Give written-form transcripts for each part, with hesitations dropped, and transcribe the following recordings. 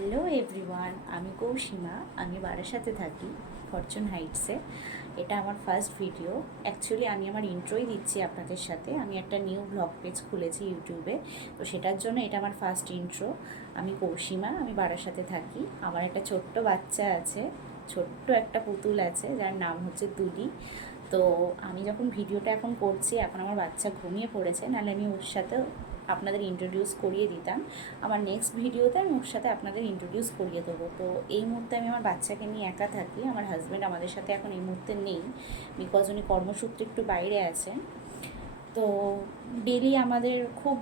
Hello everyone, আমি কৌশিমা। আমি বারাসাতে থাকি, ফরচুন হাইটসে। এটা আমার ফার্স্ট ভিডিও। অ্যাকচুয়ালি আমি আমার ইন্ট্রোই দিচ্ছি আপনাদের সাথে। আমি একটা নিউ ব্লগ পেজ খুলেছি ইউটিউবে, তো সেটার জন্য এটা আমার ফার্স্ট ইন্ট্রো। আমি কৌশিমা, আমি বারাসাতে থাকি। আমার একটা ছোট্ট বাচ্চা আছে, ছোট্ট একটা পুতুল আছে যার নাম হচ্ছে তুলি। তো আমি যখন ভিডিওটা এখন করছি, এখন আমার বাচ্চা ঘুমিয়ে পড়েছে, নাহলে আমি ওর সাথেও আপনাদের ইন্ট্রোডিউস করিয়ে দিতাম। আমার নেক্সট ভিডিওতে আমি ওর সাথে আপনাদের ইন্ট্রোডিউস করিয়ে দেবো। তো এই মুহূর্তে আমি আমার বাচ্চাকে নিয়ে একা থাকি। আমার হাজব্যান্ড আমাদের সাথে এখন এই মুহূর্তে নেই, বিকজ উনি কর্মসূত্রে একটু বাইরে আছেন। তো ডেলি আমাদের খুব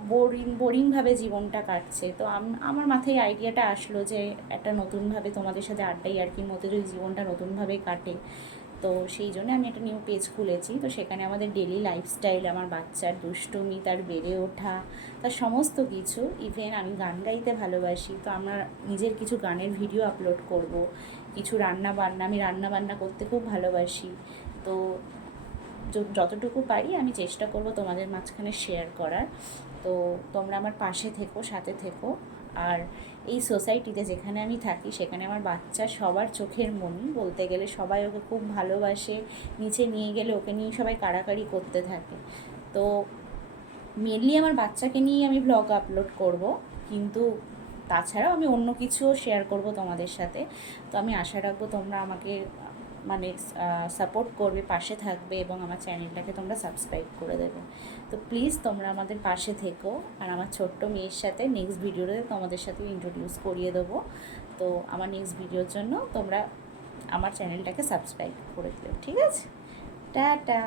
বোরিংভাবে জীবনটা কাটছে। তো আমার মাথায় আইডিয়াটা আসলো যে একটা নতুনভাবে তোমাদের সাথে আড্ডাই আর কির মধ্যে যদি জীবনটা নতুনভাবে কাটে, তো সেই জন্য আমি একটা নিউ পেজ খুলেছি। তো সেখানে আমাদের ডেলি লাইফস্টাইল, আমার বাচ্চার দুষ্টুমি, তার বেড়ে ওঠা, তার সমস্ত কিছু, ইভেন আমি গান গাইতে ভালোবাসি, তো আমার নিজের কিছু গানের ভিডিও আপলোড করব। কিছু রান্না বান্না, আমি রান্না বান্না করতে খুব ভালোবাসি। তো যতটুকু পারি আমি চেষ্টা করব তোমাদের মাঝখানে শেয়ার করার। তো তোমরা আমার পাশে থেকো, সাথে থেকো। আর এই সোসাইটিতে যেখানে আমি থাকি, সেখানে আমার বাচ্চা সবার চোখের মনি বলতে গেলে। সবাই ওকে খুব ভালোবাসে, নিচে নিয়ে গেলে ওকে নিয়ে সবাই কাড়াকাড়ি করতে থাকে। তো মেনলি আমার বাচ্চাকে নিয়ে আমি ব্লগ আপলোড করব, কিন্তু তাছাড়াও আমি অন্য কিছুও শেয়ার করব তোমাদের সাথে। তো আমি আশা রাখবো তোমরা আমাকে মানে সাপোর্ট করবে, পাশে থাকবে, এবং আমার চ্যানেলটাকে তোমরা সাবস্ক্রাইব করে দেবে। তো প্লিজ তোমরা আমাদের পাশে থেকো। আর আমার ছোট্ট মেয়ের সাথে নেক্সট ভিডিওতে তোমাদের সাথে ইন্ট্রোডিউস করিয়ে দেবো। তো আমার নেক্সট ভিডিওর জন্য তোমরা আমার চ্যানেলটাকে সাবস্ক্রাইব করে দিও, ঠিক আছে? টাটা।